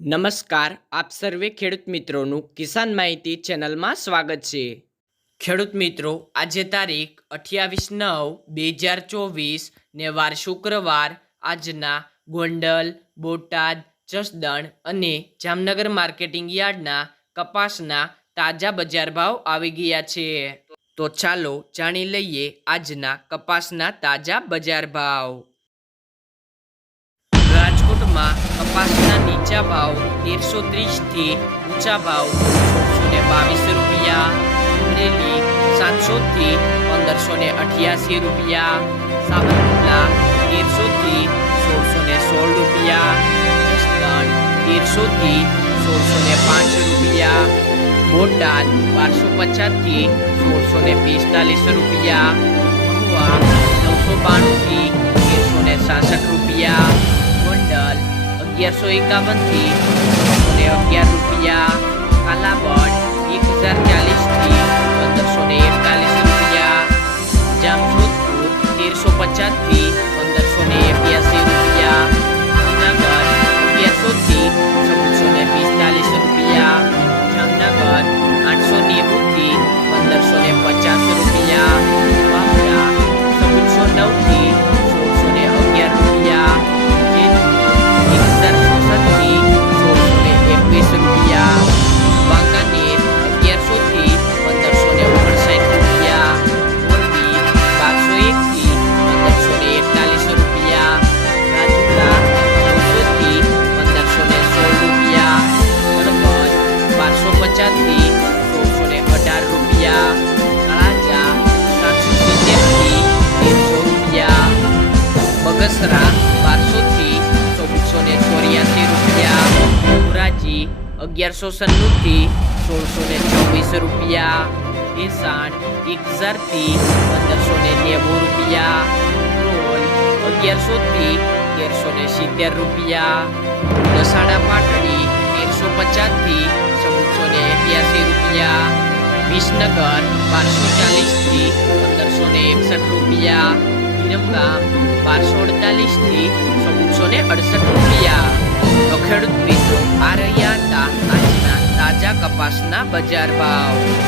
નમસ્કાર, આપ સર્વે ખેડૂત મિત્રોનું કિસાન માહિતી ચેનલમાં સ્વાગત છે. ખેડૂત મિત્રો, આજે તારીખ અઠ્યાવીસ નવ બે હજાર ચોવીસ ને વાર શુક્રવાર, આજના ગોંડલ, બોટાદ, જસદણ અને જામનગર માર્કેટિંગ યાર્ડના કપાસના તાજા બજાર ભાવ આવી ગયા છે. તો ચાલો જાણી લઈએ આજના કપાસના તાજા બજાર ભાવ. રાજકોટમાં નીચા ભાવ તેરસો ત્રીસથી ઊંચા ભાવ સોળસો ને બાવીસ રૂપિયા અમરેલી સાતસોથી પંદરસો ને અઠ્યાસી રૂપિયા સાવરકુંડલા તેરસોથી સોળસો ને સોળ રૂપિયા, જસદણ તેરસોથી સોળસો ને પાંચ રૂપિયા, બોટાદ બારસો પચાસથી સોળસો ને પિસ્તાલીસ રૂપિયા નવસો બાણુંથી તેરસો ને સાસઠ રૂપિયા અગિયારસો એકાવનથી ને અગિયાર રૂપિયા કાલાબડ એક હજાર ચાલીસથી પંદરસો ને એકતાલીસ રૂપિયા જામજોધપુર, તેરસો પચાસથી પચાસથી સોળસો ને અઢાર રૂપિયા તળાજા સાતસો સિત્તેરથી તેરસો રૂપિયા, બગસરા બારસોથી ચૌદસો ને ચોર્યાસી રૂપિયા, ધોરાજી અગિયારસો સન્નુથી સોળસો ને ચોવીસ રૂપિયા, ભેસાણ એક હજારથી પંદરસો ને નેવું રૂપિયા રોલ અગિયારસોથી તેરસો ને સિત્તેર રૂપિયા દસાડા પાટડી વિસનગર બારસો ચાલીસથી પંદરસો ને એકસઠ રૂપિયા. વિરમગામ બારસો અડતાલીસથી ચૌદસો ને અડસઠ રૂપિયા. તો ખેડૂત મિત્રો, આ રહ્યા હતા તાજા કપાસના બજાર ભાવ.